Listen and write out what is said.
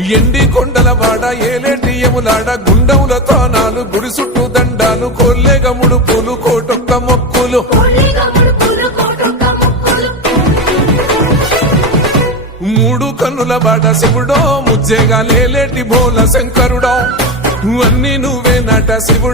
ఎండి కొండల వాడ ఏలేటి యములాడ గుండములతో నాలు గుడి చుట్టూ దండాలు కొల్లేగ ముడుపులు కోటొక్క మొక్కులు. మూడు కన్నుల బాట శివుడో ముజ్జేగా లేలేటి బోల శంకరుడో. అన్ని నువ్వే నట శివుడో.